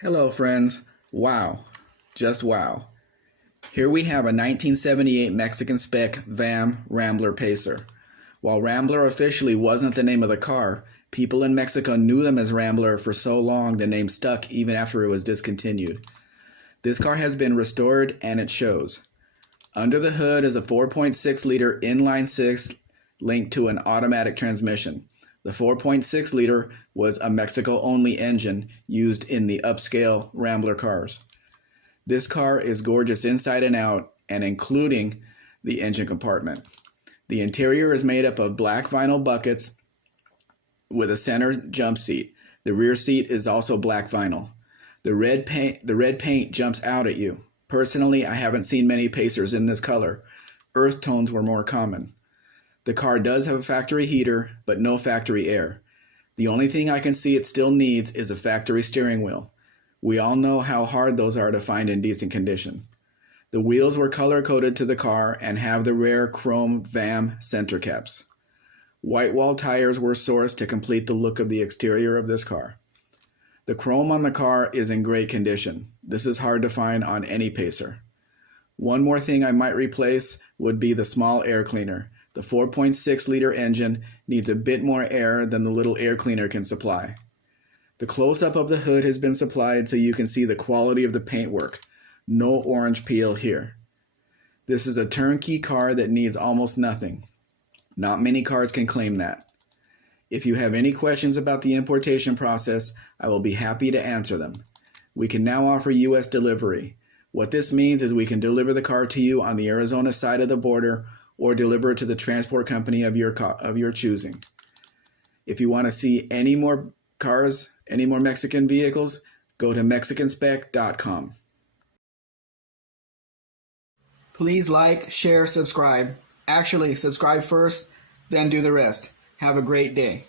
Hello friends. Wow. Just wow. Here we have a 1978 Mexican spec Rambler Pacer. While Rambler officially wasn't the name of the car, people in Mexico knew them as Rambler for so long the name stuck even after it was discontinued. This car has been restored and it shows. Under the hood is a 4.6-liter inline 6 linked to an automatic transmission. The 4.6-liter was a Mexico-only engine used in the upscale Rambler cars. This car is gorgeous inside and out, and including the engine compartment. The interior is made up of black vinyl buckets with a center jump seat. The rear seat is also black vinyl. The red paint jumps out at you. Personally, I haven't seen many Pacers in this color. Earth tones were more common. The car does have a factory heater, but no factory air. The only thing I can see it still needs is a factory steering wheel. We all know how hard those are to find in decent condition. The wheels were color-coded to the car and have the rare chrome VAM center caps. White wall tires were sourced to complete the look of the exterior of this car. The chrome on the car is in great condition. This is hard to find on any Pacer. One more thing I might replace would be the small air cleaner. The 4.6-liter engine needs a bit more air than the little air cleaner can supply. The close-up of the hood has been supplied so you can see the quality of the paintwork. No orange peel here. This is a turnkey car that needs almost nothing. Not many cars can claim that. If you have any questions about the importation process, I will be happy to answer them. We can now offer U.S. delivery. What this means is we can deliver the car to you on the Arizona side of the border or deliver it to the transport company of your choosing. If you want to see any more cars, any more Mexican vehicles, go to mexicanspec.com. Please like, share, subscribe. Actually, subscribe first, then do the rest. Have a great day.